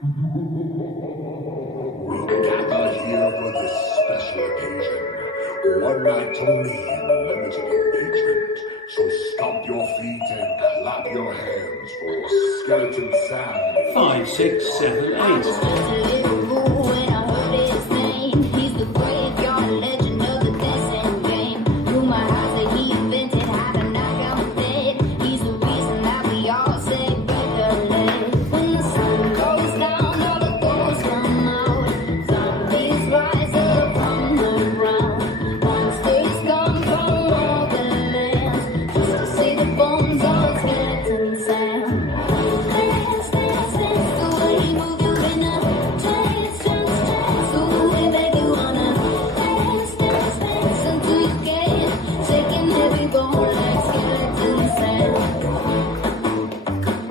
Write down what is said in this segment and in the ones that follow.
We're gathered here for this special occasion. One night only and limited engagement. So stomp your feet and clap your hands for Skeleton Sam. 5, 6, 7, 8.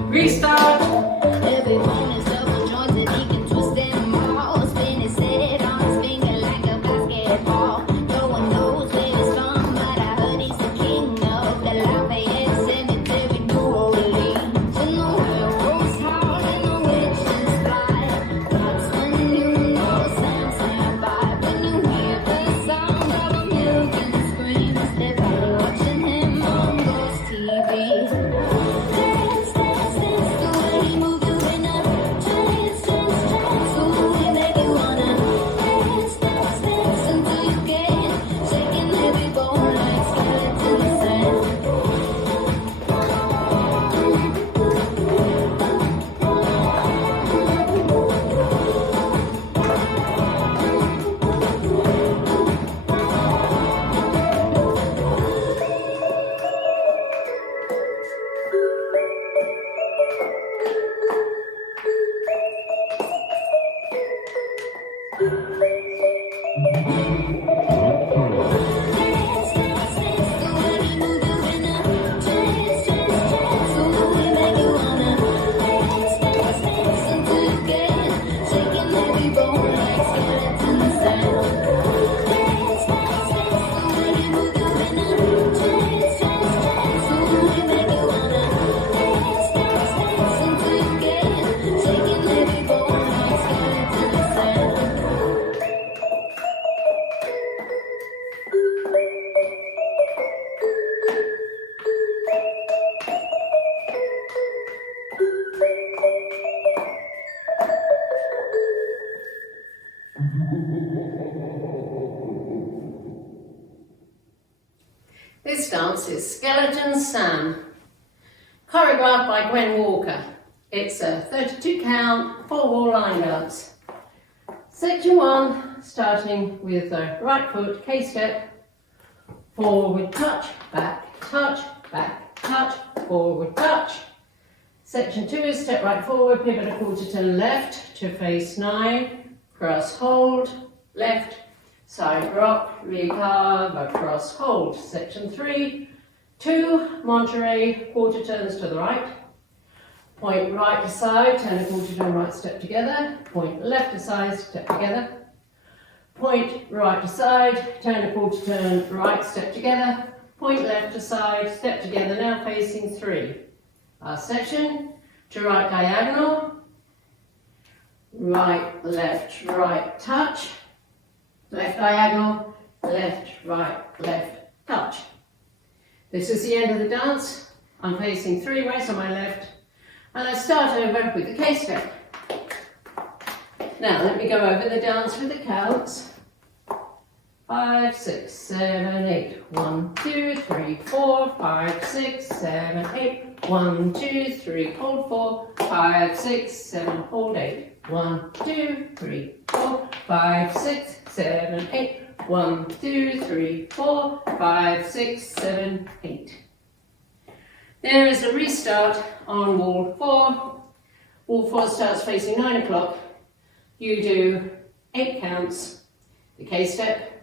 Restart! Everyone is double jointed, he can twist them all. Spin his head on his finger like a basketball. No one knows where he's from, but I heard he's the king of the Lafayette Cemetery, New Orleans. When the werewolves howl and the witches fly, that's when you know Sam's nearby. When you hear the sound of a million screams, they're probably watching him on Ghost TV. This dance is Skeleton Sam, choreographed by Gwen Walker. It's a 32 count, 4-wall line dance. Section 1, starting with the right foot K-step, forward touch, back, touch, forward touch. Section 2 is step right forward, pivot a quarter turn left to face 9, cross hold, left, side rock, recurve, across hold. Section 3, 2, Monterey, quarter turns to the right. Point right to side, turn a quarter turn right, step together. Point left to side, step together. Point right to side, turn a quarter turn right, step together. Point left to side, step together, now facing 3. Our section, to right diagonal, right, left, touch. Left diagonal, left, right, left, touch. This is the end of the dance. I'm facing 3 ways on my left. And let's start over with the K-step. Now let me go over the dance with the counts. 5, 6, 7, 8. 1, 2, 3, 4, 5, 6, 7, 8. 1, 2, 3, hold 4, 5, 6, 7, hold 8. 1, 2, 3, 4, 5, 6, 7, 8. 1, 2, 3, 4, 5, 6, 7, 8. There is a restart on wall 4. Wall 4 starts facing 9 o'clock. You do 8 counts. The K-step.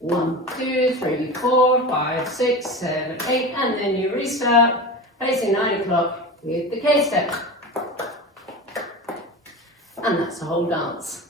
1, 2, 3, 4, 5, 6, 7, 8. And then you restart facing 9 o'clock with the K-step. And that's the whole dance.